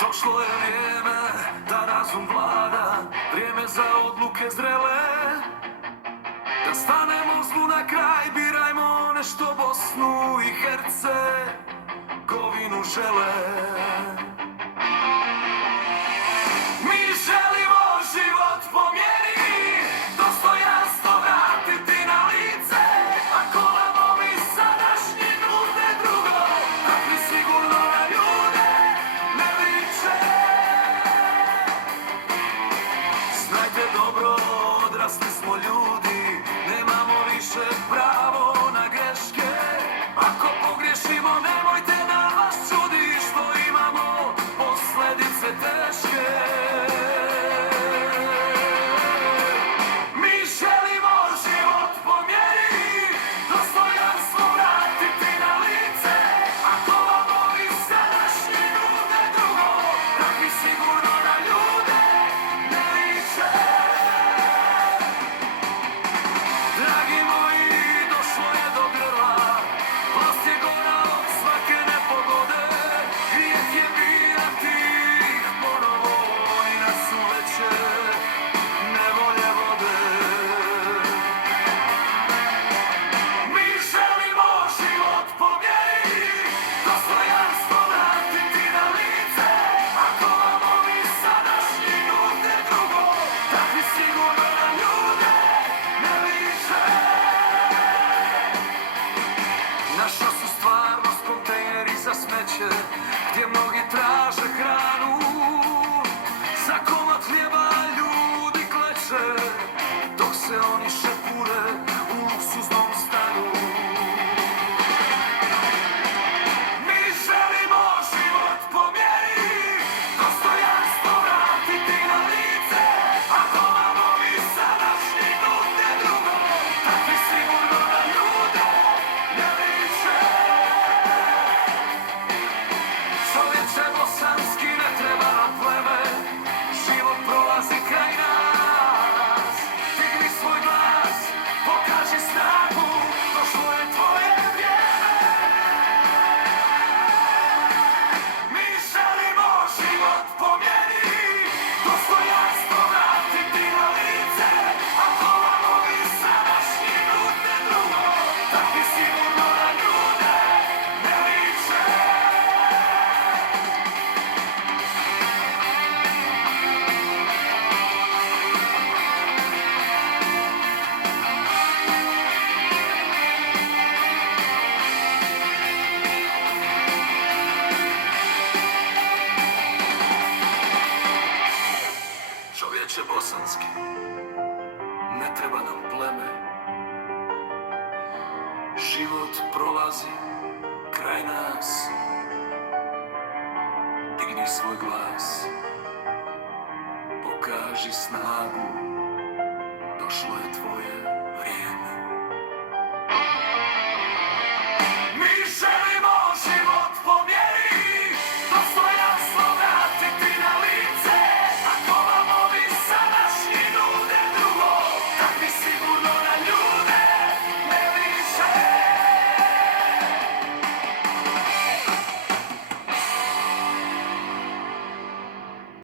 Došlo je vrijeme da razum vlada, vrijeme za odluke zrele. Da stanemo zlu na kraj, birajmo nešto Bosnu i Hercegovinu žele. Mi želimo život po mjeri, dostojanstvo vratiti na lice. Ako nam ovi sadašnji nude drugo, takvi sigurno na ljude ne liče. Znajte dobro, odrasli smo ljudi, nemamo više pravo na greške. Ako pogriješimo, nemojte nas čudi što imamo posljedice teške. Mi želimo život po mjeri, dostojanstvo vratiti na lice. Ako vam ovi sadašnji nude drugo, takvi sigurno na ljude ne liče. Dragi moji, došlo je do grla, vlast je gora od svake nepogode. Grijeh je birati ih ponovo i nas su veće nevolje vode. Mi želimo život po mjeri, dostojanstvo vratiti na lice. Ako vam ovi sadašnji nude drugo, takvi sigurno na ljude ne liče. Naša su stvarnost kontejneri za smeće, gdje mnogi traže hranu. Za komad hljeba ljudi kleče, dok se oni šepure u luksuznom stanu. Mi želimo život po mjeri, dostojanstvo vratiti na lice. Ako vam ovi sadašnji nude drugo, takvi sigurno na ljude ne liče. Čovječe bosanski, ne treba nam pleme, život prolazi kraj nas. Digni svoj glas, pokaži snagu, došlo je tvoje vrijeme. Mi želimo život po mjeri, dostojanstvo vratiti na lice. Ako vam ovi sadašnji nude drugo, takvi sigurno na ljude ne liče. Čovječe bosanski, ne treba nam pleme. Život prolazi kraj nas. Digni svoj glas, pokaži snagu, došlo je tvoje